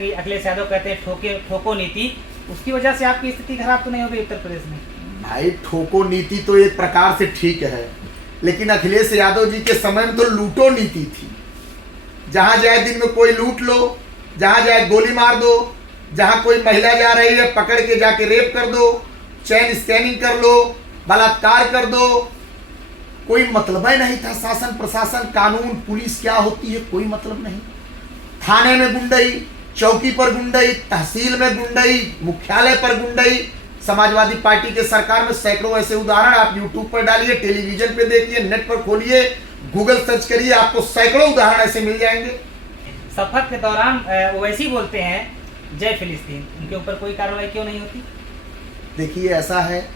अखिलेश यादव कहते हैं ठोको नीति, उसकी वजह से आपकी स्थिति खराब तो नहीं हो गई उत्तर प्रदेश में? भाई ठोको नीति तो एक प्रकार से ठीक है, लेकिन अखिलेश यादव जी के समय में तो लूटो नीति थी। जहां जाए दिन में कोई लूट लो, जहां जाए गोली मार दो, जहां कोई महिला जा रही है पकड़ के जाके रेप कर दो, चैन स्कैनिंग कर लो, बलात्कार कर दो। कोई मतलब ही नहीं था। शासन प्रशासन कानून पुलिस क्या होती है कोई मतलब नहीं। थाने में गुंडई, चौकी पर गुंडई, तहसील में गुंडई, मुख्यालय पर गुंडई। समाजवादी पार्टी के सरकार में सैकड़ों ऐसे उदाहरण आप यूट्यूब पर डालिए, टेलीविजन पे देखिए, नेट पर खोलिए, गूगल सर्च करिए, आपको सैकड़ों उदाहरण ऐसे मिल जाएंगे। सफर के दौरान ओवैसी बोलते हैं जय फिलिस्तीन, उनके ऊपर कोई कार्रवाई क्यों नहीं होती? देखिए ऐसा है,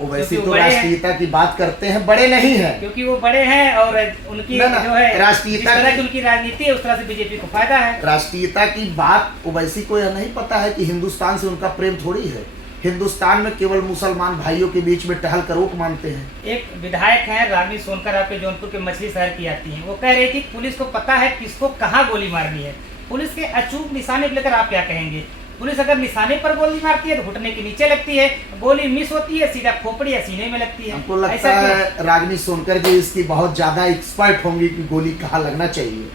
ओवैसी तो राष्ट्रीयता की बात करते हैं, बड़े नहीं है क्योंकि वो बड़े हैं और उनकी जो है राष्ट्रीयता की उनकी राजनीति है, उस तरह से बीजेपी को फायदा है। राष्ट्रीयता की बात ओवैसी को यह नहीं पता है कि हिंदुस्तान से उनका प्रेम थोड़ी है। हिंदुस्तान में केवल मुसलमान भाइयों के बीच में टहल कर वोट मांगते हैं। एक विधायक हैं रागिनी सोनकर, आपके जौनपुर के मछली शहर की आती हैं, वो कह रही थी पुलिस को पता है किसको कहाँ गोली मारनी है। पुलिस के अचूक निशाने को लेकर आप क्या कहेंगे? पुलिस अगर निशाने पर गोली मारती है तो घुटने के नीचे लगती है, गोली मिस होती है सीधा खोपड़ी या सीने में लगती है। हमको लगता है रागिनी सोनकर जी इसकी बहुत ज्यादा एक्सपर्ट होंगी कि गोली कहाँ लगना चाहिए।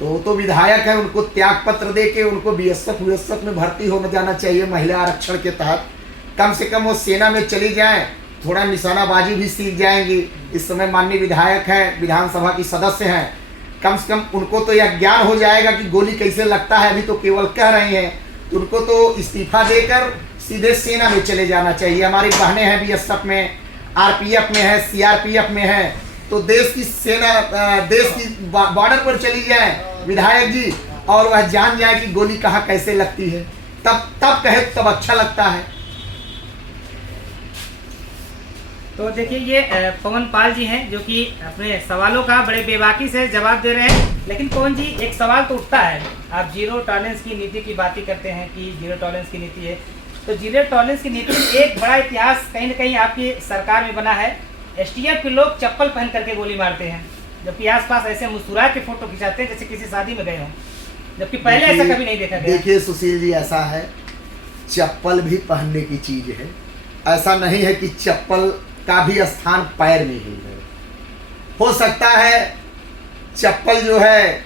तो विधायक है, उनको त्याग पत्र दे के उनको बीएसएफ में भर्ती होने जाना चाहिए महिला आरक्षण के तहत। कम से कम वो सेना में चली जाएं, थोड़ा निशानाबाजी भी सीख जाएंगी। इस समय माननीय विधायक हैं, विधानसभा की सदस्य हैं, कम से कम उनको तो यह ज्ञान हो जाएगा कि गोली कैसे लगता है। अभी तो केवल कह रही हैं, उनको तो इस्तीफा देकर सीधे सेना में चले जाना चाहिए। हमारी बहनें हैं बीएसएफ में, आरपीएफ में है, सीआरपीएफ में है, तो देश की सेना देश की बॉर्डर पर चली जाए विधायक जी, और वह जान जाए कि गोली कहाँ कैसे लगती है, तब कहे तब अच्छा लगता है। तो देखिए ये पवन पाल जी हैं जो कि अपने सवालों का बड़े बेबाकी से जवाब दे रहे हैं। लेकिन पवन जी, एक सवाल तो उठता है, आप जीरो टॉलरेंस की नीति की बात करते हैं कि जीरो टॉलरेंस की नीति है, तो जीरो टॉलरेंस की नीति में एक बड़ा इतिहास कहीं ना कहीं आपकी सरकार में बना है। एसटीएफ के लोग चप्पल पहन करके गोली मारते हैं, जबकि आसपास ऐसे मुस्कुरा के फोटो खिंचाते हैं जैसे किसी शादी में गए हों, जबकि पहले ऐसा कभी नहीं देखा गया। देखिए सुशील जी, ऐसा है, चप्पल भी पहनने की चीज है। ऐसा नहीं है कि चप्पल का भी स्थान पैर में ही है। हो सकता है चप्पल जो है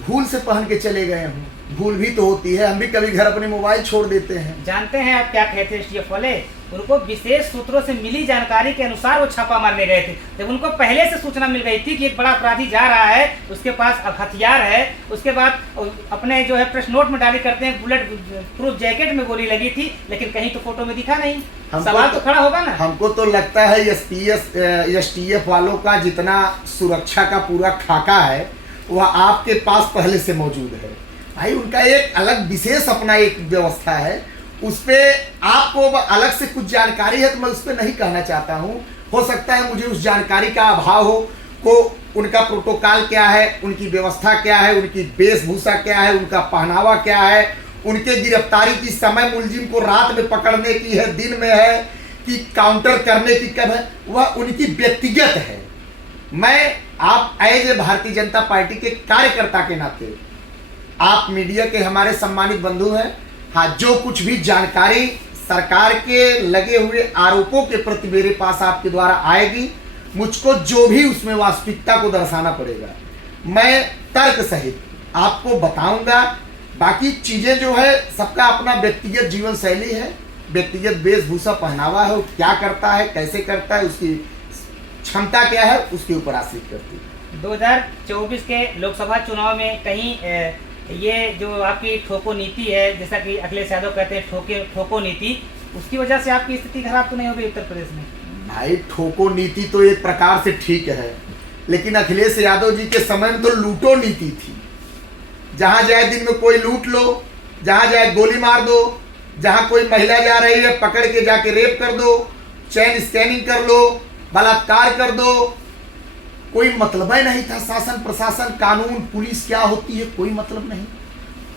भूल से पहन के चले गए हों, भूल भी तो होती है। हम भी कभी घर अपने मोबाइल छोड़ देते हैं। जानते हैं आप क्या कहते हैं एसटीएफ वाले? उनको विशेष सूत्रों से मिली जानकारी के अनुसार वो छापा मारने गए थे। जब उनको पहले से सूचना मिल गई थी कि एक बड़ा अपराधी जा रहा है, उसके पास हथियार है, उसके बाद अपने जो है प्रेस नोट में डाली करते हैं बुलेट प्रूफ जैकेट में गोली लगी थी, लेकिन कहीं तो फोटो में दिखा नहीं। सवाल तो खड़ा होगा ना। हमको तो लगता है एसटीएफ वालों का जितना सुरक्षा का पूरा खाका है वह आपके पास पहले से मौजूद है। भाई उनका एक अलग विशेष अपना एक व्यवस्था है, उस पर आपको अलग से कुछ जानकारी है तो मैं उस पर नहीं कहना चाहता हूँ। हो सकता है मुझे उस जानकारी का अभाव हो, को उनका प्रोटोकॉल क्या है, उनकी व्यवस्था क्या है, उनकी वेशभूषा क्या है, उनका पहनावा क्या है, उनके गिरफ्तारी की समय मुलजिम को रात में पकड़ने की है, दिन में है कि काउंटर करने की कब है, वह उनकी व्यक्तिगत है। मैं आप as a Bharatiya Janata party के कार्यकर्ता के नाते, आप मीडिया के हमारे सम्मानित बंधु हैं, हाँ, जो कुछ भी जानकारी सरकार के लगे हुए आरोपों के प्रति मेरे पास आपके द्वारा आएगी, मुझको जो भी उसमें वास्तविकता को दर्शाना पड़ेगा, मैं तर्क सहित आपको बताऊंगा। बाकी चीजें जो है सबका अपना व्यक्तिगत जीवन शैली है, व्यक्तिगत वेशभूषा पहनावा है, वो क्या करता है, कैसे करता है, उसकी क्षमता क्या है, उसके ऊपर आश्रित करती है। 2024 के लोकसभा चुनाव में कहीं ये जो आपकी ठोको नीति है, जैसा कि अखिलेश यादव कहते हैं ठोको नीति, उसकी वजह से आपकी स्थिति खराब तो नहीं हो गई उत्तर प्रदेश में? भाई ठोको नीति तो एक प्रकार से ठीक है, लेकिन अखिलेश यादव जी के समय में तो लूटो नीति थी। जहां जाए दिन में कोई लूट लो, जहां जाए गोली मार दो, जहां कोई महिला जा रही है पकड़ के जाके रेप कर दो, चैन स्कैनिंग कर लो, बलात्कार कर दो। कोई मतलब ही नहीं था। शासन प्रशासन कानून पुलिस क्या होती है कोई मतलब नहीं।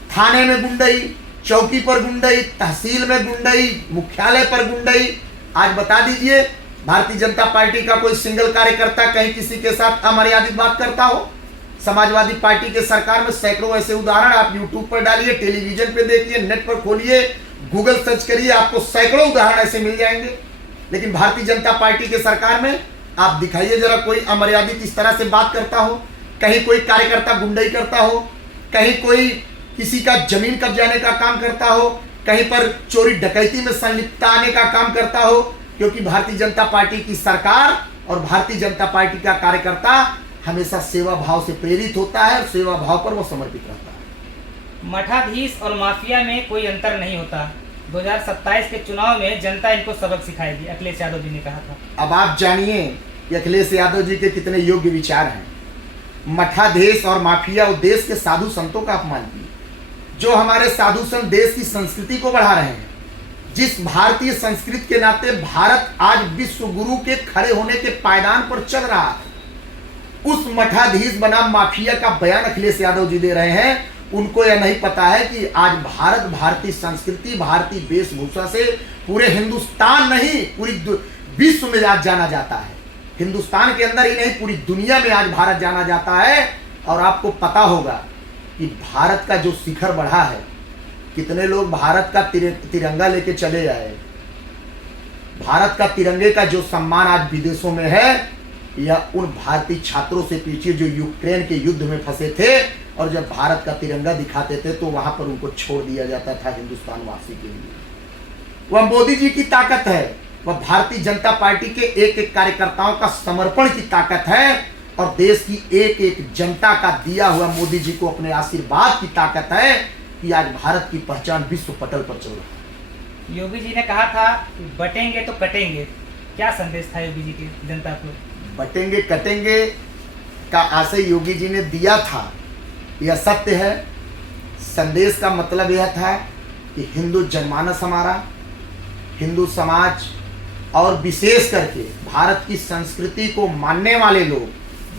थाने में गुंडई, चौकी पर गुंडई, तहसील में गुंडई, मुख्यालय पर गुंडई। आज बता दीजिए, भारतीय जनता पार्टी का कोई सिंगल कार्यकर्ता कहीं किसी के साथ अमर्यादित बात करता हो? समाजवादी पार्टी के सरकार में सैकड़ों ऐसे उदाहरण, आप यूट्यूब पर डालिए, टेलीविजन पे देखिए, नेट पर खोलिए, गूगल सर्च करिए, आपको सैकड़ों उदाहरण ऐसे मिल जाएंगे। लेकिन भारतीय जनता पार्टी के सरकार में आप दिखाइए जरा कोई अमर्यादित इस तरह से बात करता हो, कहीं कोई कार्यकर्ता गुंडाई करता हो, कहीं कोई किसी का जमीन कब्जाने का काम करता हो, कहीं पर चोरी डकैती में संलिप्तता आने का काम करता हो, क्योंकि भारतीय जनता पार्टी की सरकार और भारतीय जनता पार्टी का कार्यकर्ता हमेशा सेवा भाव से प्रेरित होता है और सेवा भाव पर वो समर्पित रहता है। मठाधीश और माफिया में कोई अंतर नहीं होता। 2027 के चुनाव में जनता इनको सबक सिखाएगी, अखिलेश यादव जी ने कहा था। अब आप जानिए कि अखिलेश यादव जी के कितने योग्य विचार हैं। मठाधीश और माफिया वो देश के साधु संतों का अपमान किए, जो हमारे साधु संत देश की संस्कृति को बढ़ा रहे हैं। जिस भारतीय संस्कृति के नाते भारत आज विश्व गुरु के खड़े होने के पायदान पर चल रहा है, उस मठाधीश बनाम माफिया का बयान अखिलेश यादव जी दे रहे हैं। उनको यह नहीं पता है कि आज भारत भारतीय संस्कृति, भारतीय वेशभूषा से पूरे हिंदुस्तान नहीं पूरी विश्व में आज जाना जाता है। हिंदुस्तान के अंदर ही नहीं पूरी दुनिया में आज भारत जाना जाता है। और आपको पता होगा कि भारत का जो शिखर बढ़ा है, कितने लोग भारत का तिरंगा लेके चले आए। भारत का तिरंगे का जो सम्मान आज विदेशों में है, यह उन भारतीय छात्रों से पीछे जो यूक्रेन के युद्ध में फंसे थे और जब भारत का तिरंगा दिखाते थे तो वहां पर उनको छोड़ दिया जाता था हिंदुस्तान वासी के लिए। वह मोदी जी की ताकत है, वह भारतीय जनता पार्टी के एक एक कार्यकर्ताओं का समर्पण की ताकत है और देश की एक एक जनता का दिया हुआ मोदी जी को अपने आशीर्वाद की ताकत है कि आज भारत की पहचान विश्व पटल पर चल रहा है। योगी जी ने कहा था कि बटेंगे तो कटेंगे, क्या संदेश था योगी जी के जनता को? बटेंगे कटेंगे का आशय योगी जी ने दिया था, यह सत्य है। संदेश का मतलब यह था कि हिंदू जनमानस हमारा, हिंदू समाज और विशेष करके भारत की संस्कृति को मानने वाले लोग,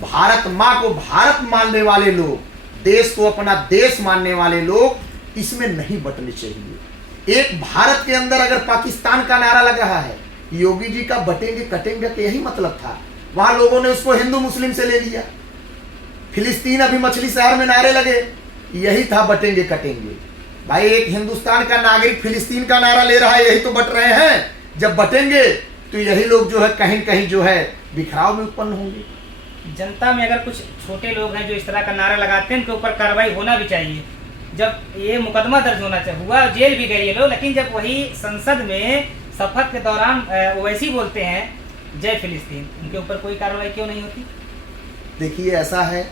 भारत माँ को भारत मानने वाले लोग, देश को अपना देश मानने वाले लोग इसमें नहीं बटने चाहिए। एक भारत के अंदर अगर पाकिस्तान का नारा लग रहा है, योगी जी का बटेंगे कटेंगे का यही मतलब था। वहां लोगों ने उसको हिंदू मुस्लिम से ले लिया। फिलिस्तीन अभी मछली शहर में नारे लगे, यही था बटेंगे कटेंगे। भाई एक हिंदुस्तान का नागरिक फिलिस्तीन का नारा ले रहा है, यही तो बट रहे हैं। जब बटेंगे तो यही लोग जो है कहीं कहीं जो है बिखराव में उत्पन्न होंगे। जनता में अगर कुछ छोटे लोग हैं जो इस तरह का नारा लगाते हैं, उनके ऊपर कार्रवाई होना भी चाहिए। जब ये मुकदमा दर्ज होना चाहिए, हुआ जेल भी गए ये लोग, लेकिन जब वही संसद में शपथ के दौरान ओवैसी बोलते हैं जय फिलिस्तीन, उनके ऊपर कोई कार्रवाई क्यों नहीं होती? देखिए ऐसा है,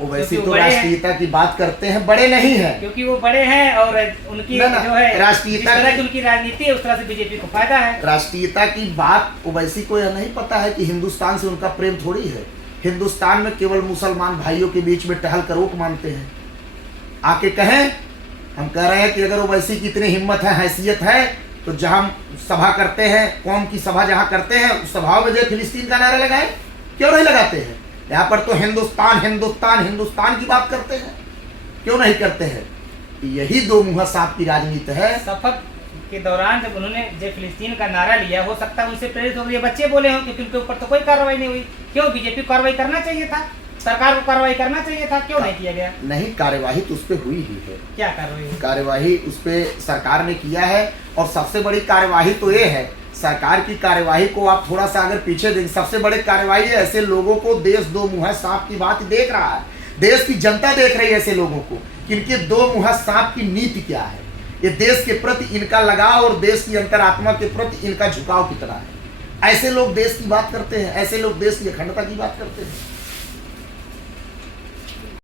ओवैसी तो राष्ट्रीयता की बात करते हैं, बड़े नहीं हैं, क्योंकि वो बड़े हैं और उनकी जो है राष्ट्रीयता की उनकी राजनीति है, उस तरह से बीजेपी को फायदा है। राष्ट्रीयता की बात ओवैसी को यह नहीं पता है कि हिंदुस्तान से उनका प्रेम थोड़ी है। हिंदुस्तान में केवल मुसलमान भाइयों के बीच में टहल कर वोट मांगते हैं। आके कहें, हम कह रहे हैं कि अगर ओवैसी की इतनी हिम्मत है, हैसियत है, तो जहां सभा करते हैं, कौम की सभा जहां करते हैं, उस सभाओं में जो फिलिस्तीन का नारा लगाए, क्यों नहीं लगाते हैं? यहाँ पर तो हिंदुस्तान हिंदुस्तान हिंदुस्तान की बात करते हैं, क्यों नहीं करते हैं? यही दो मुँहा सांप की राजनीति है। शपथ के दौरान जब उन्होंने जय फिलिस्तीन का नारा लिया, हो सकता है उनसे प्रेरित हो, ये बच्चे बोले हों, क्योंकि उनके ऊपर तो कोई कार्रवाई नहीं हुई। क्यों? बीजेपी को कार्रवाई करना चाहिए था, सरकार को कार्रवाई करना चाहिए था, क्यों नहीं किया गया? नहीं, कार्यवाही तो उस पर हुई ही है। क्या कार्रवाई? कार्यवाही उस पर सरकार ने किया है। और सबसे बड़ी कार्यवाही तो ये है, सरकार की कार्यवाही को आप थोड़ा सा अगर पीछे देखें, सबसे बड़ी कार्यवाही है ऐसे लोगों को, देश दो मुँहा सांप की बात देख रहा है, देश की जनता देख रही है ऐसे लोगों को कि इनके दो मुँहा सांप की नीति क्या है, ये देश के प्रति इनका लगाव और देश की अंतरात्मा के प्रति इनका झुकाव कितना है। ऐसे लोग देश की बात करते हैं, ऐसे लोग देश की अखंडता की बात करते हैं।